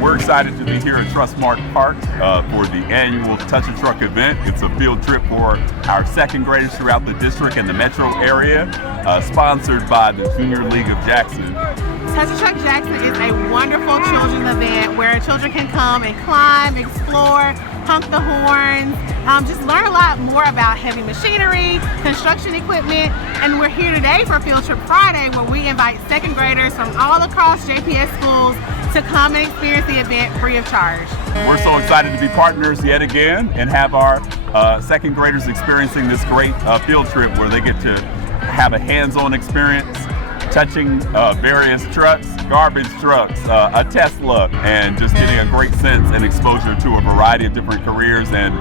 We're excited to be here at Trustmark Park for the annual Touch a Truck event. It's a field trip for our second graders throughout the district and the metro area, sponsored by the Junior League of Jackson. Touch a Truck Jackson is a wonderful children's event where children can come and climb, explore, honk the horns, just learn a lot more about heavy machinery, construction equipment, and we're here today for Field Trip Friday where we invite second graders from all across JPS schools to come and experience the event free of charge. We're so excited to be partners yet again and have our second graders experiencing this great field trip where they get to have a hands-on experience touching various trucks, garbage trucks, a Tesla, and just getting a great sense and exposure to a variety of different careers and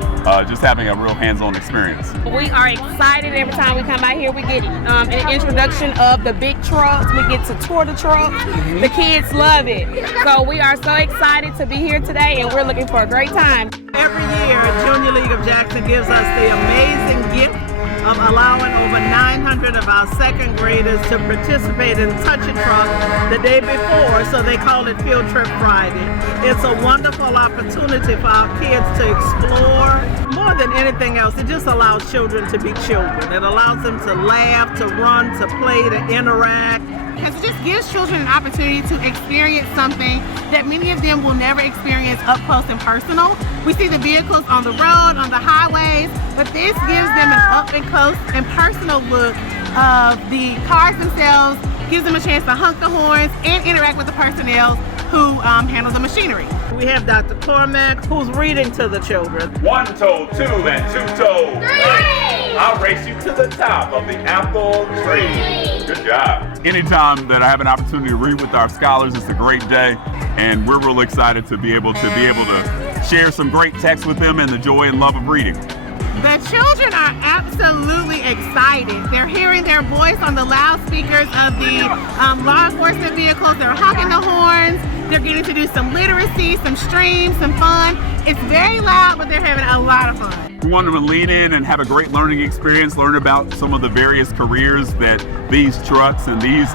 just having a real hands-on experience. We are excited every time we come out here. We get an introduction of the big trucks. We get to tour the trucks. The kids love it. So we are so excited to be here today and we're looking for a great time. Every year, Junior League of Jackson gives us the amazing gift of allowing over 900 of our second graders to participate in Touch a Truck the day before, so they call it Field Trip Friday. It's a wonderful opportunity for our kids to explore. More than anything else, it just allows children to be children. It allows them to laugh, to run, to play, to interact. Because it just gives children an opportunity to experience something that many of them will never experience up close and personal. We see the vehicles on the road, on the highways, but this gives them an up and close and personal look of the cars themselves, gives them a chance to honk the horns and interact with the personnel who handle the machinery. We have Dr. Cormack, who's reading to the children. 1 toe, 2 and 2 toe. 3! I'll race you to the top of the apple tree. Good job. Anytime that I have an opportunity to read with our scholars, it's a great day, and we're real excited to be able to share some great text with them and the joy and love of reading. The children are absolutely excited. They're hearing their voice on the loudspeakers of the law enforcement vehicles. They're honking the horns. They're getting to do some literacy, some streams, some fun. It's very loud, but they're having a lot of fun. We want them to lean in and have a great learning experience, learn about some of the various careers that these trucks and these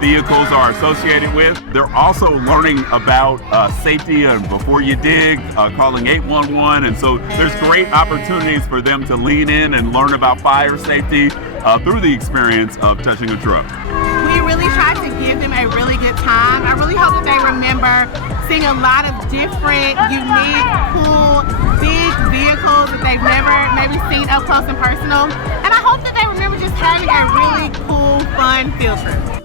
vehicles are associated with. They're also learning about safety before you dig, calling 811, and so there's great opportunities for them to lean in and learn about fire safety through the experience of touching a truck. We really try to give them a really good time. I really hope that they remember seeing a lot of different, unique, cool, big vehicles that they've never maybe seen up close and personal. And I hope that they remember just having a really cool, fun field trip.